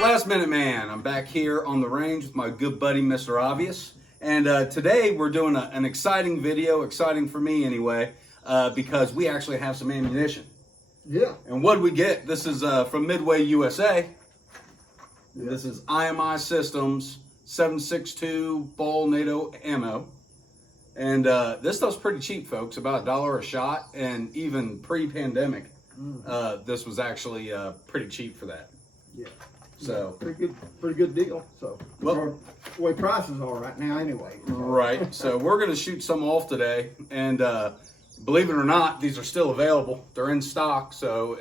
Last Minute Man. I'm back here on the range with my good buddy, Mr. Obvious. And today we're doing an exciting video, exciting for me anyway, because we actually have some ammunition. Yeah. And what did we get? This is from Midway, USA. Yeah. This is IMI Systems 7.62 ball Nato ammo. And this stuff's pretty cheap, folks, about $1 a shot. And even pre-pandemic, this was actually pretty cheap for that. Yeah. So pretty good deal. So well, the way prices are right now, anyway. Right. So we're going to shoot some off today, and believe it or not, these are still available. They're in stock. So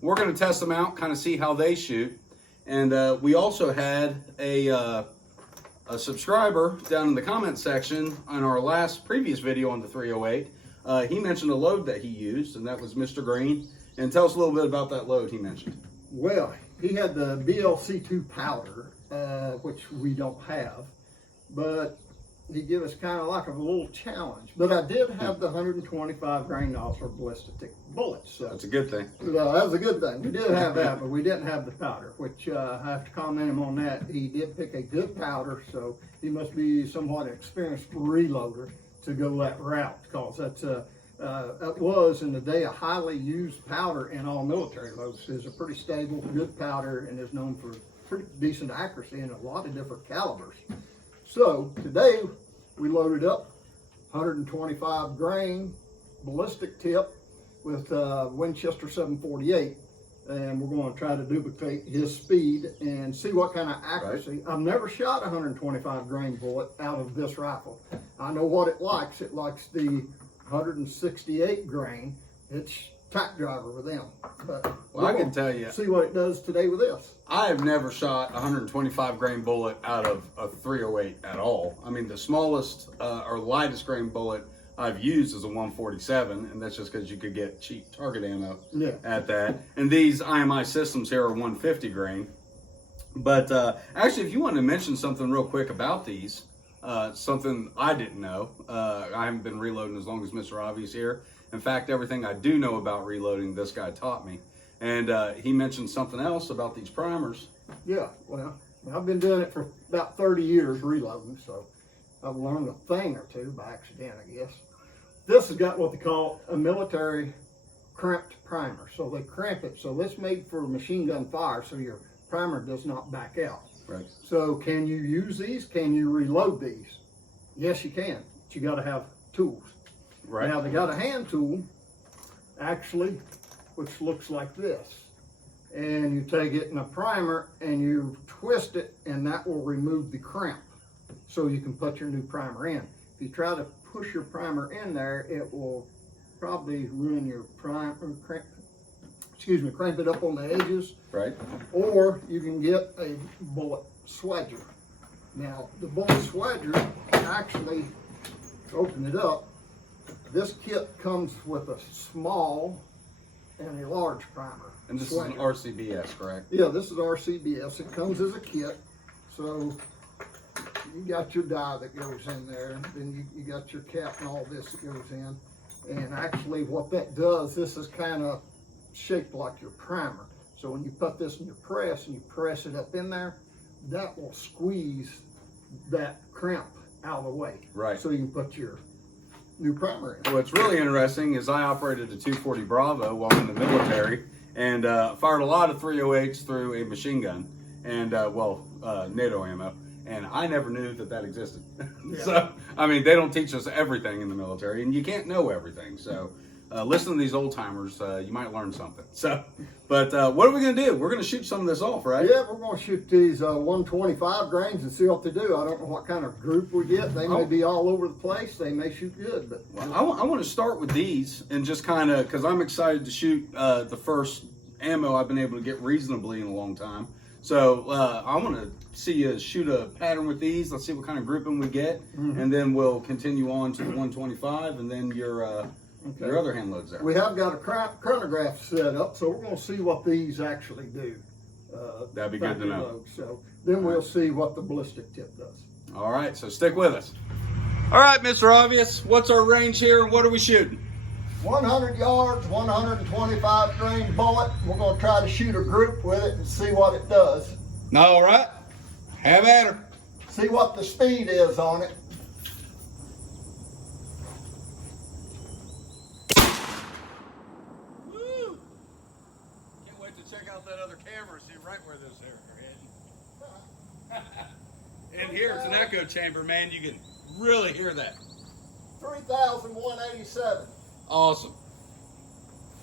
we're going to test them out, kind of see how they shoot. And we also had a subscriber down in the comment section on our previous video on the 308. He mentioned a load that he used, and that was Mr. Green. And tell us a little bit about that load he mentioned. Well, he had the BLC2 powder, which we don't have, but he gave us kind of like a little challenge. But I did have the 125 grain nozzle ballistic bullets. So that's a good thing. that was a good thing. We did have that, but we didn't have the powder, which I have to comment him on that. He did pick a good powder, so he must be somewhat an experienced reloader to go that route, because that's that was in the day a highly used powder in all military loads. It's a pretty stable, good powder, and is known for pretty decent accuracy in a lot of different calibers. So today we loaded up 125 grain ballistic tip with Winchester 748, and we're going to try to duplicate his speed and see what kind of accuracy. Right. I've never shot a 125 grain bullet out of this rifle. I know what it likes. It likes the 168 grain. It's tack driver with them. But well, I can tell you, see what it does today with this. I have never shot a 125 grain bullet out of a 308 at all. I mean, the smallest or lightest grain bullet I've used is a 147, and that's just because you could get cheap target ammo at that. And these IMI systems here are 150 grain. But actually, if you want to mention something real quick about these, something I didn't know. I haven't been reloading as long as Mr. Obvious here. In fact, everything I do know about reloading, this guy taught me. And he mentioned something else about these primers. Yeah, well, I've been doing it for about 30 years reloading, so I've learned a thing or two by accident, I guess. This has got what they call a military cramped primer. So they cramp it. So this made for machine gun fire, so your primer does not back out. Right. So can you use these? Can you reload these? Yes, you can, but you got to have tools. Right. Now they got a hand tool, actually, which looks like this. And you take it in a primer and you twist it, and that will remove the cramp. So you can put your new primer in. If you try to push your primer in there, it will probably ruin your primer, cramp it up on the edges. Right. Or you can get a bullet swedger. Now, the bullet swedger, actually, open it up. This kit comes with a small and a large primer. And this is an RCBS, correct? Yeah, this is RCBS. It comes as a kit. So you got your die that goes in there. Then you got your cap and all this that goes in. And actually what that does, this is kind of shaped like your primer. So when you put this in your press and you press it up in there, that will squeeze that crimp out of the way. Right. So you can put your new primer in. What's really interesting is I operated a 240 Bravo while in the military, and fired a lot of 308s through a machine gun, and NATO ammo. And I never knew that existed. Yeah. So, I mean, they don't teach us everything in the military, and you can't know everything. So, listen to these old timers, you might learn something. So, but what are we going to do? We're going to shoot some of this off, right? Yeah, we're going to shoot these 125 grains and see what they do. I don't know what kind of group we get. They may be all over the place. They may shoot good. But well, I want to start with these and just kind of, because I'm excited to shoot the first ammo I've been able to get reasonably in a long time. So I want to see you shoot a pattern with these. Let's see what kind of grouping we get, and then we'll continue on to the 125, and then your other hand loads there. We have got a chronograph set up, so we're going to see what these actually do. That'd be good to know. Load. So then we'll see what the ballistic tip does. All right, so stick with us. All right, Mr. Obvious, what's our range here, and what are we shooting? 100 yards, 125 grain bullet. We're going to try to shoot a group with it and see what it does. All right. Have at her. See what the speed is on it. Woo! Can't wait to check out that other camera, see right where those are heading. In here, it's an echo chamber, man. You can really hear that. 3,187. Awesome.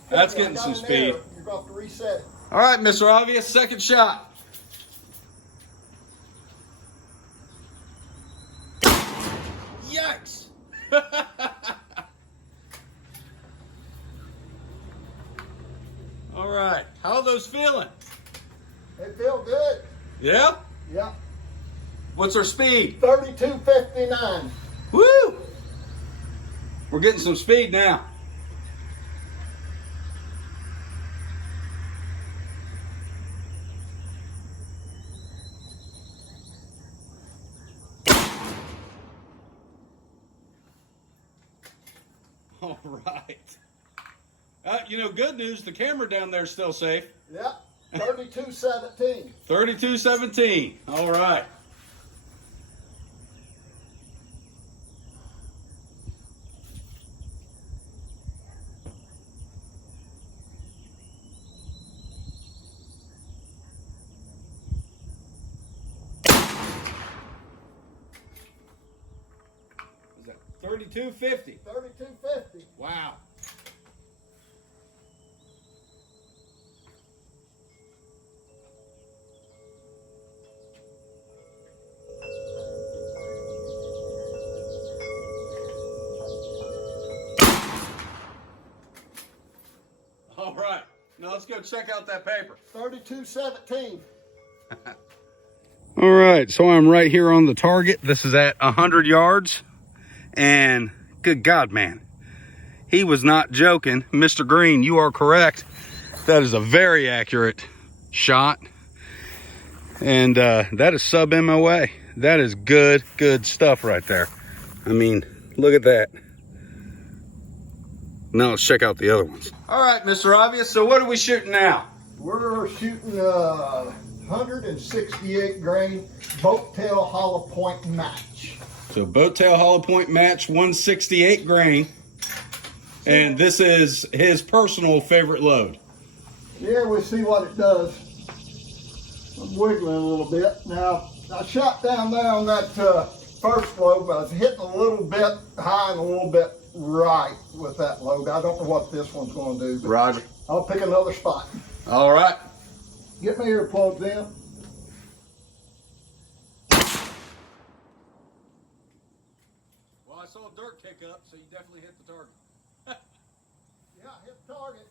That's getting some speed. You're going to have to reset it. All right, Mr. Obvious, second shot. Yikes. All right, how are those feeling? They feel good. Yeah? Yeah. What's our speed? 3259. Woo! We're getting some speed now. All right. You know, good news, the camera down there is still safe. Yeah. 3217. 3217. All right. Is that 3250? 3250. Wow. All right, now let's go check out that paper. 3217. All right, so I'm right here on the target. This is at 100 yards. And good God, man, he was not joking. Mr. Green, you are correct. That is a very accurate shot. And that is sub MOA. That is good stuff right there. I mean, look at that. Now let's check out the other ones. All right, Mr. Obvious, so what are we shooting now? We're shooting 168 grain boat tail hollow point match. So boat tail hollow point match, 168 grain. And this is his personal favorite load. Yeah, we'll see what it does. I'm wiggling a little bit. Now, I shot down there on that first load, but I was hitting a little bit high and a little bit right with that load. I don't know what this one's going to do. But Roger. I'll pick another spot. All right. Get my earplugs in. Well, I saw dirt kick up, so you definitely hit the target. Yeah, I hit the target.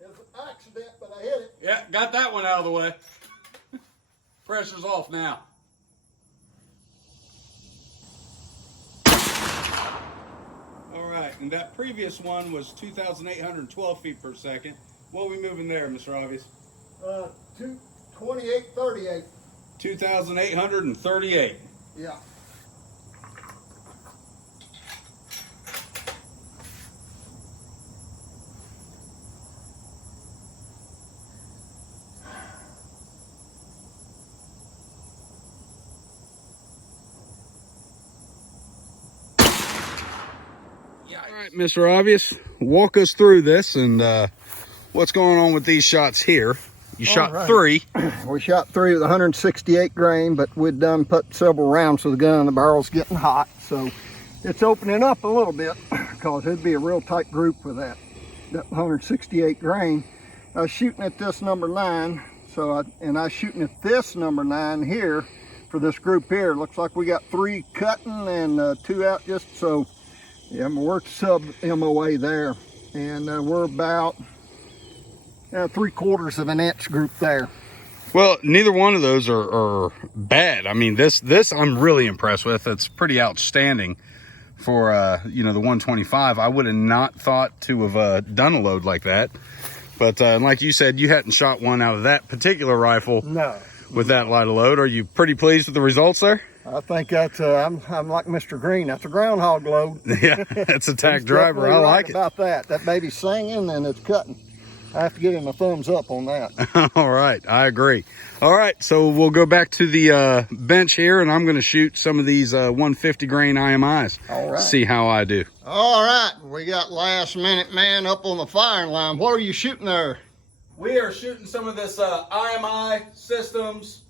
It was an accident, but I hit it. Yeah, got that one out of the way. Pressure's off now. All right, and that previous one was 2,812 feet per second. What are we moving there, Mr. Obvious? 2838. 2,838. Yeah. All right, Mr. Obvious, walk us through this and what's going on with these shots here. You shot right. 3. We shot 3 with 168 grain, but we'd done put several rounds to the gun. The barrel's getting hot, so it's opening up a little bit because it'd be a real tight group with that 168 grain. I was shooting at this number 9, I was shooting at this number 9 here for this group here. Looks like we got 3 cutting and 2 out just so. Yeah, we're sub MOA there, and we're about 3/4 of an inch group there. Well, neither one of those are bad. I mean, this I'm really impressed with. It's pretty outstanding for the 125. I would have not thought to have done a load like that. But like you said, you hadn't shot one out of that particular rifle. No. With that light of load. Are you pretty pleased with the results there? I think that's I'm like Mr. Green. That's a groundhog load. Yeah, that's a tack driver. I like it. About that. That baby's singing and it's cutting. I have to give him a thumbs up on that. All right, I agree. All right, so we'll go back to the bench here, and I'm going to shoot some of these 150 grain IMIs. All right. See how I do. All right, we got last minute man up on the firing line. What are you shooting there? We are shooting some of this IMI Systems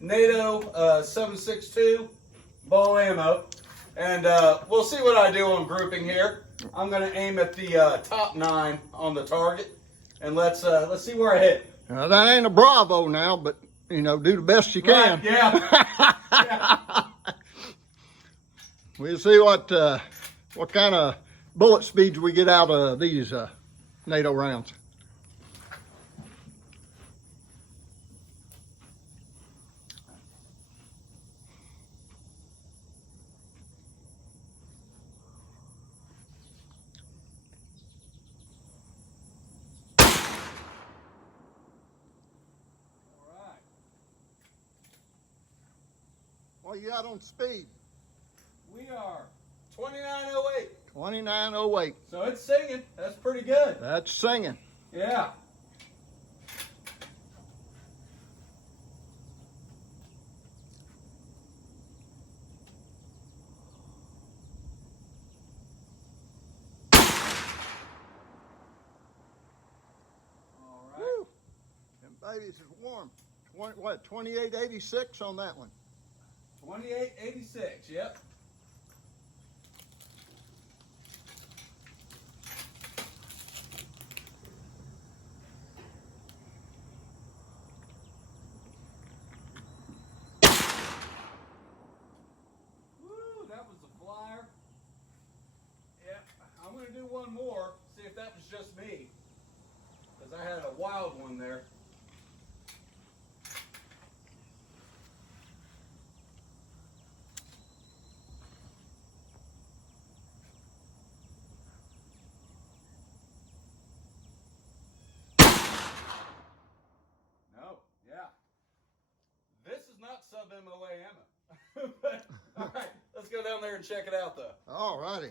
Nato 7.62 ball ammo, and we'll see what I do on grouping here. I'm going to aim at the top 9 on the target, and let's see where I hit. That ain't a Bravo now, but you know, do the best you can. Right, yeah. Yeah. We'll see what kind of bullet speeds we get out of these NATO rounds. What you got on speed? We are 2908. 2908. So it's singing. That's pretty good. That's singing. Yeah. All right. Woo. Them babies is warm. 2886 on that one. 2886, yep. Woo, that was a flyer. Yep, I'm going to do one more, see if that was just me. Because I had a wild one there. This is not sub-MOA ammo. But, all right, let's go down there and check it out, though. All righty.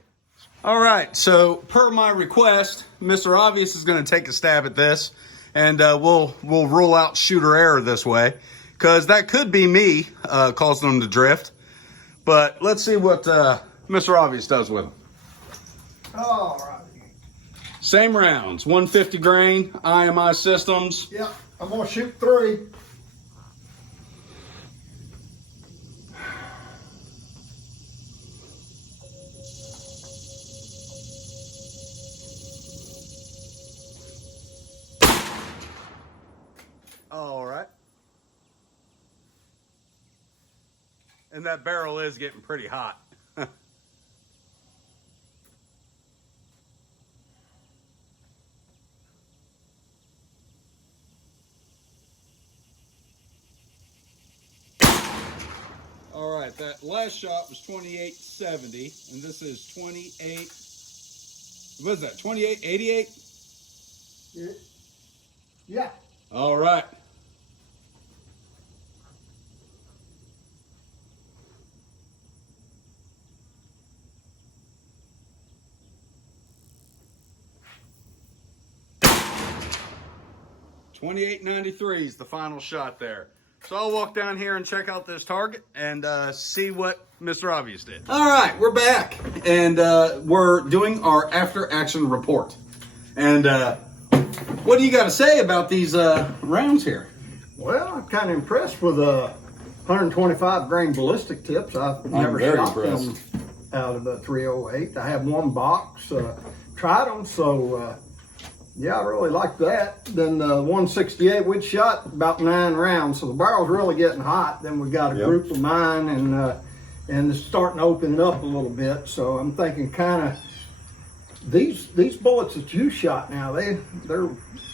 All right, so per my request, Mr. Obvious is going to take a stab at this, and we'll rule out shooter error this way, because that could be me causing them to drift. But let's see what Mr. Obvious does with them. All righty. Same rounds, 150 grain, IMI Systems. Yep, I'm going to shoot 3. All right. And that barrel is getting pretty hot. All right, that last shot was 2870, and this is 28. What is that? 2888? Yeah. All right. $28.93 is the final shot there. So I'll walk down here and check out this target and see what Mr. Obvious did. All right, we're back, and we're doing our after-action report. And what do you got to say about these rounds here? Well, I'm kind of impressed with 125 grain ballistic tips. I've never very shot impressed. them out of a 308. I have one box, tried them, so yeah, I really like that. Then the 168, we'd shot about 9 rounds, so the barrel's really getting hot. Then we got a group of mine, and it's starting to open it up a little bit. So I'm thinking kind of these bullets that you shot now, they're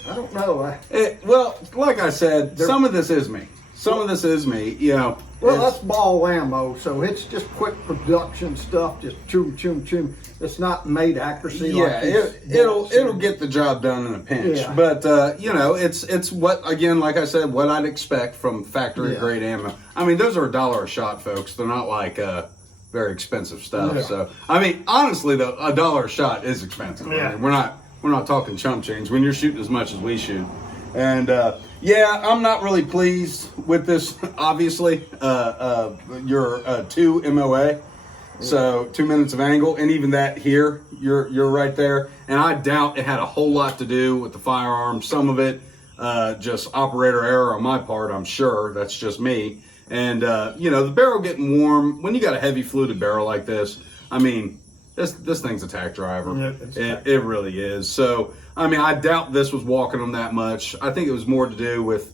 I don't know. Well, like I said, some of this is me. Some of this is me, you know. Well, that's ball ammo, so it's just quick production stuff, just choom, choom, choom. It's not made accuracy. Yeah, like it'll get the job done in a pinch. Yeah. But you know, it's what, again, like I said, what I'd expect from factory grade ammo. I mean, those are $1 a shot, folks. They're not like very expensive stuff. Yeah. So I mean, honestly, though, $1 a shot is expensive. Yeah. I mean, we're we're not talking chump change when you're shooting as much as we shoot. And yeah, I'm not really pleased with this. Obviously, your 2 MOA, so 2 minutes of angle, and even that here, you're right there. And I doubt it had a whole lot to do with the firearm. Some of it just operator error on my part. I'm sure that's just me. And you know, the barrel getting warm when you got a heavy fluted barrel like this. I mean, this thing's a tack driver. It really is. So I mean, I doubt this was walking them that much. I think it was more to do with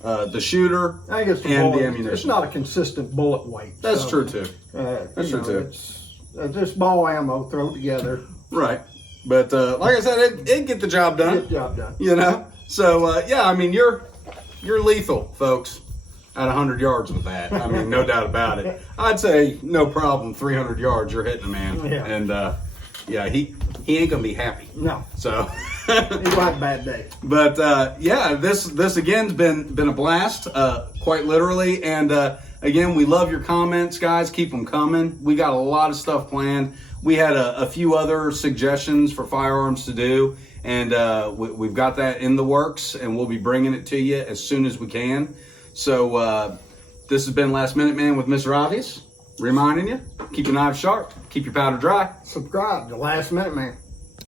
the shooter I think it's the and bullet. the ammunition. It's not a consistent bullet weight. That's so, true too. That's you true too. It's just ball ammo thrown together. Right. But like I said, it get the job done. Get the job done. You know. So yeah, I mean, you're lethal, folks. At 100 yards with that. I mean, no doubt about it. I'd say no problem. 300 yards, you're hitting a man. Yeah. And yeah, he ain't gonna be happy. No. So. He'll have a bad day. But yeah, this again's been a blast, quite literally. And again, we love your comments, guys. Keep them coming. We got a lot of stuff planned. We had a few other suggestions for firearms to do, and we've got that in the works, and we'll be bringing it to you as soon as we can. So this has been Last Minute Man with Mr. Obvious, reminding you, keep your knives sharp, keep your powder dry. Subscribe to Last Minute Man.